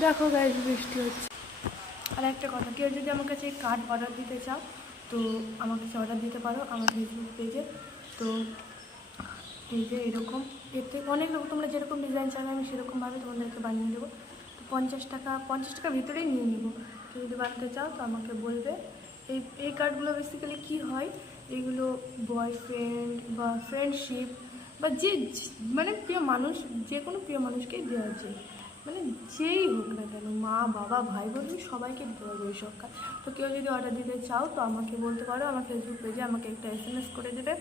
দেখো গাইস বৃষ্টি হচ্ছে। আর একটা কথা, কেউ যদি আমার কাছে কার্ড অর্ডার দিতে চাও তো আমার কাছে অর্ডার দিতে পারো আমার ফেসবুক পেজে। তো এই যে এরকম এতে অনেক রকম তোমরা যেরকম ডিজাইন চাবে আমি সেরকমভাবে তোমাদেরকে বানিয়ে দেবো। তো 50 টাকার ভিতরেই নিয়ে নেবো। কেউ যদি বানাতে চাও তো আমাকে বলবে। এই কার্ডগুলো বেসিক্যালি কী হয়, এইগুলো বয়ফ্রেন্ড বা ফ্রেন্ডশিপ বা মানে প্রিয় মানুষ, যে কোনো প্রিয় মানুষকেই দেওয়া যায়। মানে যেই হোক না কেন, মা বাবা ভাই বোন সবাইকে দিতে পারবো এই সব কাজ। তো কেউ যদি অর্ডার দিতে চাও তো আমাকে বলতে পারো, আমার ফেসবুক পেজে আমাকে একটা SMS করে দেবে।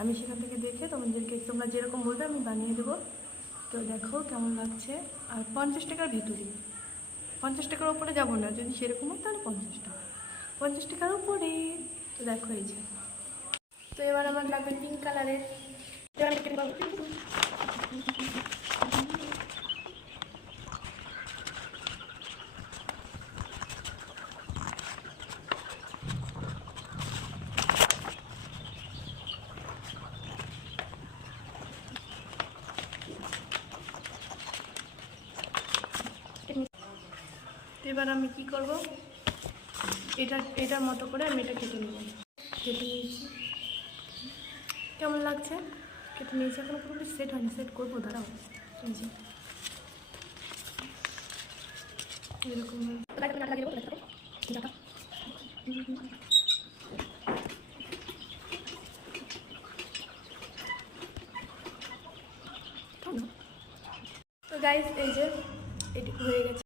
আমি সেখান থেকে দেখে তোমাদেরকে তোমরা যেরকম বলবে আমি বানিয়ে দেবো। তো দেখো কেমন লাগছে। আর 50 টাকার ভিতরেই, 50 টাকার ওপরে যাবো না। যদি সেরকম হয় তাহলে 50 টাকা, 50 টাকার উপরে। তো দেখো এই যে। তো এবার আমার লাগবে পিঙ্ক কালারের। এবার আমি কি করব, এটার মতো করে আমি এটা কেটে নেব। কেটে নিয়েছি, কেমন লাগছে? কেটে নিয়েছি, এখনো পুরোপুরি সেট হয়নি, সেট করবো, দাঁড়াও। এই যে এরকম তো গাইস এই যে এটি হয়ে গেছে।